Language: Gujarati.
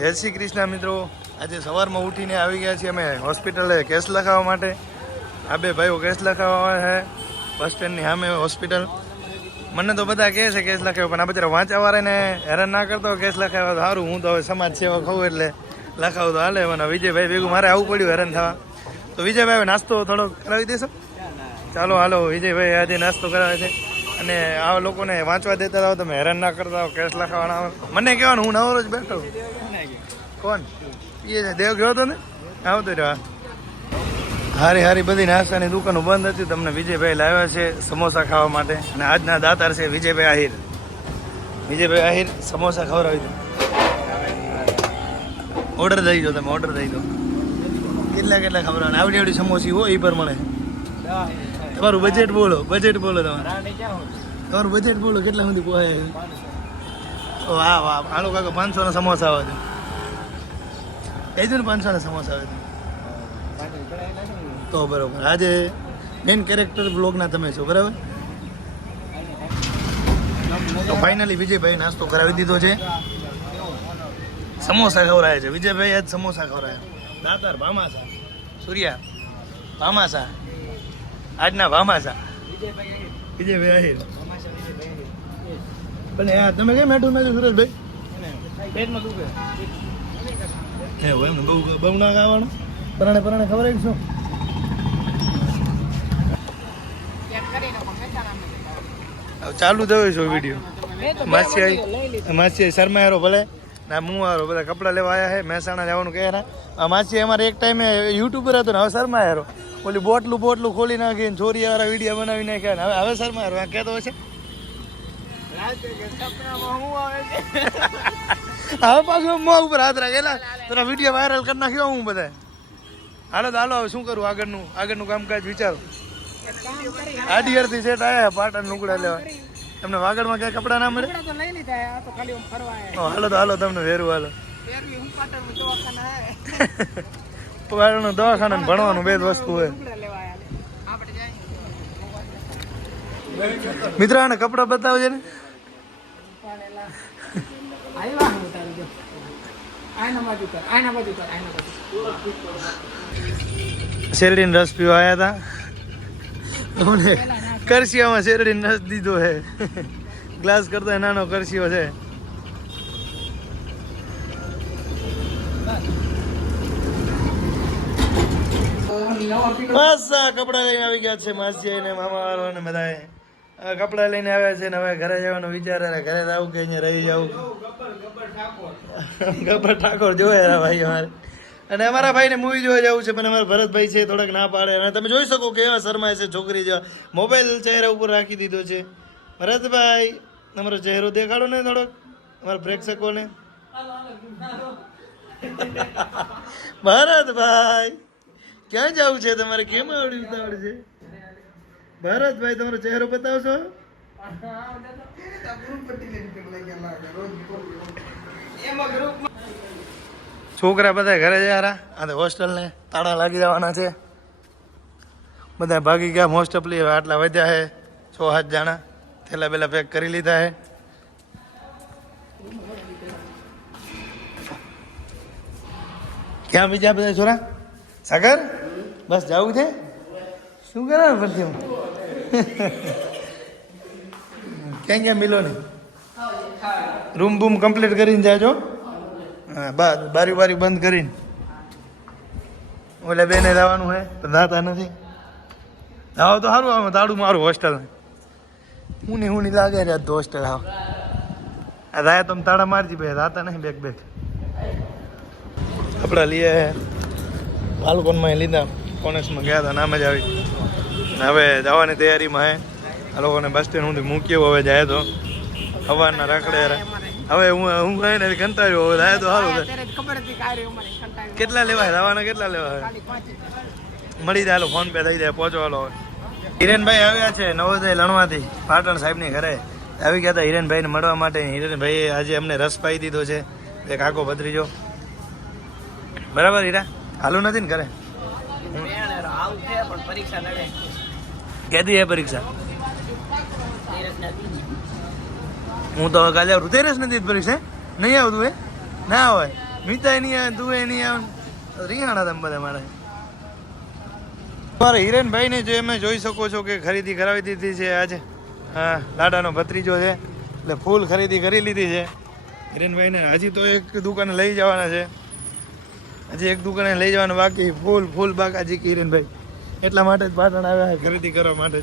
જય શ્રી કૃષ્ણ મિત્રો. આજે સવારમાં ઉઠીને આવી ગયા છીએ અમે હોસ્પિટલે કેસ લખાવવા માટે. આ બે ભાઈઓ કેસ લખાવવા આવે છે બસ સ્ટેન્ડની સામે હોસ્પિટલ. મને તો બધા કહે છે કેસ લખાવ્યો, પણ આ બધા વાંચાવાળાને હેરાન ના કરતો કેસ લખાવ્યો તો સારું. હું તો હવે સમાજ સેવા ખાઉં એટલે લખાવું તો હાલે. મને વિજયભાઈ ભેગું મારે આવવું પડ્યું હેરાન થવા. તો વિજયભાઈ નાસ્તો થોડો કરાવી દેશો? ચાલો હાલો, વિજયભાઈ આજે નાસ્તો કરાવે છે. અને આ લોકોને વાંચવા દેતા રહો, તમે હેરાન ના કરતા હો, કેસ લખાવાના આવે. મને કહેવાનું હું નવરો જ બેઠો. કોણ એ દેવ ગયો હતો ને? આવતો રહ્યો. હારી બધી નાસ્તાની દુકાનો બંધ હતી. તમને વિજયભાઈ લાવ્યા છે સમોસા ખાવા માટે. અને આજના દાતાર છે વિજયભાઈ આહિર. વિજયભાઈ આહિર સમોસા ખવડાવી દો. ઓર્ડર દઈ દો, તમે ઓર્ડર દઈ દો. કેટલા ખવડાવવાના? આવડી સમોસી હોય એ પ્રમાણે. તમારું બજેટ બોલો, તમારું બજેટ બોલો કેટલા સુધી પોહાય? વાહ વાહ, હાલો કાકા 500 ના સમોસા આવે છે. કહી દો ને 500 ના સમોસા આવે છે તો બરોબર. આજે મેઇન કેરેક્ટર બ્લોગના તમે છો, બરાબર? તો ફાઇનલી વિજયભાઈ નાસ્તો કરાવી દીધો છે. સમોસા ખવડાવે છે વિજયભાઈ. આજ સમોસા ખવડાવે. દાતાર ભામાસા, સૂર્યા ભામાસા, આજના ભામાસા વિજયભાઈ આહિર. પણ યાર તમે કેમ મેઠું સુરેશભાઈ? પેટમાં દુખે હે હોય ને? બહુ ના ખાવાનું. પરાણે ખબર શું? ચાલુ થયો છે વિડીયો. માસી શર્માયારો ભલે ના મુવારો બધા કપડાં લેવા આવ્યા છે. મહેસાણા જવાનું કહે છે. આ માસી અમારે એક ટાઈમે યુટ્યુબર હતો ને હવે શર્માયારો. ઓલી બોટલું ખોલી નાખીને ચોરીવાળા વિડીયો બનાવી નાખ્યા ને હવે શર્માયારો. આ કહેતો છે હવે પાછું મોં ઉપર હાથ રાખેલા તરા વિડીયો વાયરલ કરી નાખ્યો હું બધા. હાલો તો હાલો, હવે શું કરું? આગળનું કામકાજ વિચારો. આડિયરથી સેટ આવ્યા પાટણ લુગડા લેવા. તમને વાગડમાં ક્યાંય કપડા ના મળે? હાલો તો હાલો, તમને વેરું હાલો. દવાખાના ભણવાનું બે જ વસ્તુ હોય. મિત્રો આને કપડા બતાવજે ને. શેરડીનો રસ પીવા આવ્યા હતા. કરશિયામાં શેરડીનો રસ દીધો છે. ગ્લાસ કરતા નાનો કરશિયો છે. બસ કપડા લઈને આવી ગયા છે માસી ને મામા વાળો ને બધા. કપડા લઈને આવ્યા છે ને હવે ઘરે જવાનો વિચાર. ઘરે આવું કે અહીંયા રહી જાવ. ગબ્બર ઠાકોર જોયા ભાઈ અમારે. અને અમારા ભાઈને મૂવી જોવા જવું છે, પણ અમારા ભરતભાઈ છે થોડાક ના પાડે. અને તમે જોઈ શકો કેવા શરમાય છે છોકરી જેવા. મોબાઈલ ચહેરા ઉપર રાખી દીધો છે. ભરતભાઈ તમારો ચહેરો દેખાડો ને થોડોક અમારા પ્રેક્ષકોને. ભરતભાઈ ક્યાં જવું છે તમારે? કેમ આવડી ઉતાવળ છે? ભરતભાઈ તમારો ચહેરો બતાવશો? છોકરા બધા ઘરે જયા. આ હોસ્ટેલ ને તાળા લાગી જવાના છે. બધા ભાગી ગયા મોસ્ટ ઓફલી. આટલા વધ્યા છે 6-7 જણા. થેલા બેલા પેક કરી લીધા છે. ક્યાં બીજા બધા છોરા? સાગર બસ જવું છે. શું કરે ફરતી? ક્યાં મિલો ને? રૂમ બૂમ કમ્પ્લીટ કરીને જાજો. હા બારી બંધ કરીને. ઓલે બેને જવાનું હે પણ જાતા નથી. આવો તો સારું. આવે તાળું મારું હોસ્ટેલ. હું લાગે રે તો હોસ્ટેલ. આવો આ રાય તમે તાળા મારજી ભાઈ. રાતા નહીં બેગ કપડા લઈએ. બાલ્કોનમાં લીધા. કોનેસમાં ગયા હતા. નામ જ આવી. હવે જવાની તૈયારીમાં હે. આ લોકોને બસ સ્ટેન્ડ સુધી મૂક્યો. હવે જાય તો સવારના રાખડે. હવે હું કઈ ને કંટાળ્યો. હવે જાય તો સારું. કેટલા લેવા રવાના? કેટલા લેવા? મળી જાય. ફોન પે થઈ જાય. પહોંચવાલો. હિરેનભાઈ આવ્યા છે નવોદય લણવાથી. પાટણ સાહેબની ઘરે આવી ગયા હતા હિરેનભાઈને મળવા માટે. હિરેનભાઈએ આજે અમને રસ પાઈ દીધો છે. એક આખો ભત્રીજો. બરાબર હીરા? હાલું નથી ને ઘરે? કેદી હે પરીક્ષા? હું તો કાલે આવતું. તેરસ નથી પરીક્ષા? નહીં આવતું હે? ના હોય મીતાય નહીં આવે, તું નહીં આવે, રીહાણા તમે બધા મારે. તમારા હિરેનભાઈ ને જો એમે જોઈ શકો છો કે ખરીદી કરાવી દીધી છે આજે. હા, લાડાનો ભત્રીજો છે એટલે ફૂલ ખરીદી કરી લીધી છે હિરેનભાઈ ને. હજી તો એક દુકાને લઈ જવાના છે, હજી એક દુકાને લઈ જવાનું બાકી. ફૂલ બાકાજી હિરેનભાઈ એટલા માટે જ પાટણ આવ્યા ખરીદી કરવા માટે.